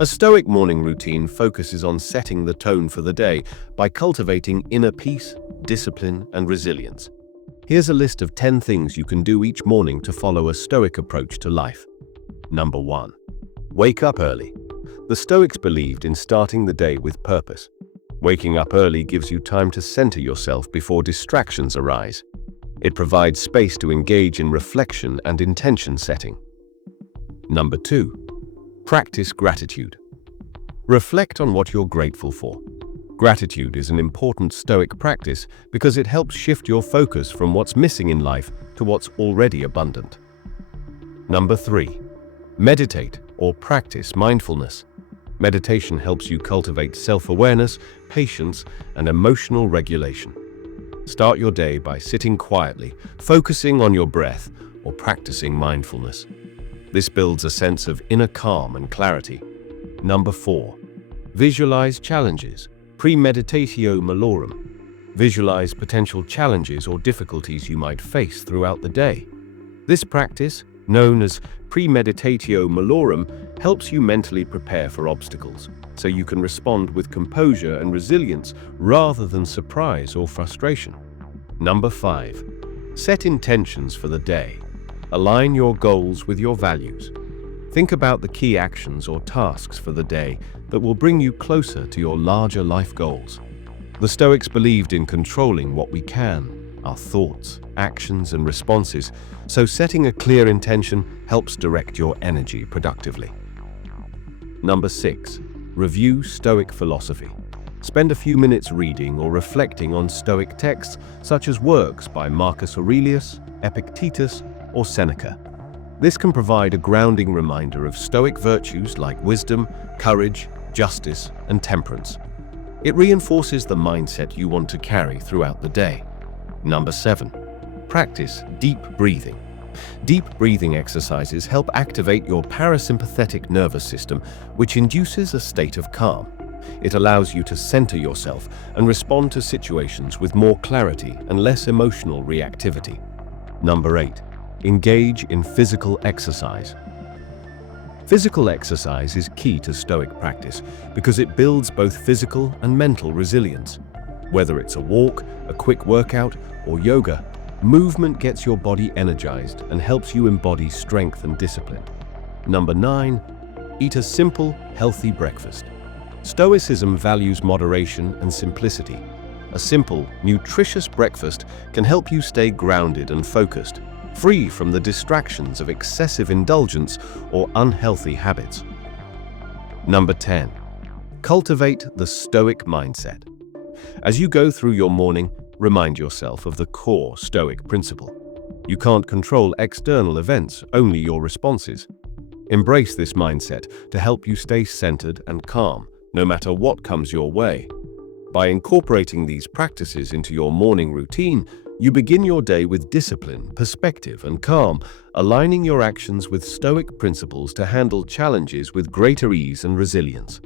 A Stoic morning routine focuses on setting the tone for the day by cultivating inner peace, discipline, and resilience. Here's a list of 10 things you can do each morning to follow a Stoic approach to life. Number 1. Wake up early. The Stoics believed in starting the day with purpose. Waking up early gives you time to center yourself before distractions arise. It provides space to engage in reflection and intention setting. Number 2. Practice gratitude. Reflect on what you're grateful for. Gratitude is an important Stoic practice because it helps shift your focus from what's missing in life to what's already abundant. Number 3. Meditate or practice mindfulness. Meditation helps you cultivate self-awareness, patience, and emotional regulation. Start your day by sitting quietly, focusing on your breath, or practicing mindfulness. This builds a sense of inner calm and clarity. Number 4. Visualize challenges. Premeditatio malorum. Visualize potential challenges or difficulties you might face throughout the day. This practice, known as premeditatio malorum, helps you mentally prepare for obstacles, so you can respond with composure and resilience rather than surprise or frustration. Number 5. Set intentions for the day. Align your goals with your values. Think about the key actions or tasks for the day that will bring you closer to your larger life goals. The Stoics believed in controlling what we can, our thoughts, actions, and responses, so setting a clear intention helps direct your energy productively. Number 6. Review Stoic philosophy. Spend a few minutes reading or reflecting on Stoic texts such as works by Marcus Aurelius, Epictetus, or Seneca. This can provide a grounding reminder of Stoic virtues like wisdom, courage, justice, and temperance. It reinforces the mindset you want to carry throughout the day. Number 7. Practice deep breathing. Deep breathing exercises help activate your parasympathetic nervous system, which induces a state of calm. It allows you to center yourself and respond to situations with more clarity and less emotional reactivity. Number 8. Engage in physical exercise. Physical exercise is key to Stoic practice because it builds both physical and mental resilience. Whether it's a walk, a quick workout, or yoga, movement gets your body energized and helps you embody strength and discipline. Number 9. Eat a simple, healthy breakfast. Stoicism values moderation and simplicity. A simple, nutritious breakfast can help you stay grounded and focused, free from the distractions of excessive indulgence or unhealthy habits. Number 10. Cultivate the Stoic mindset. As you go through your morning, remind yourself of the core Stoic principle. You can't control external events, only your responses. Embrace this mindset to help you stay centered and calm, no matter what comes your way. By incorporating these practices into your morning routine, you begin your day with discipline, perspective, and calm, aligning your actions with Stoic principles to handle challenges with greater ease and resilience.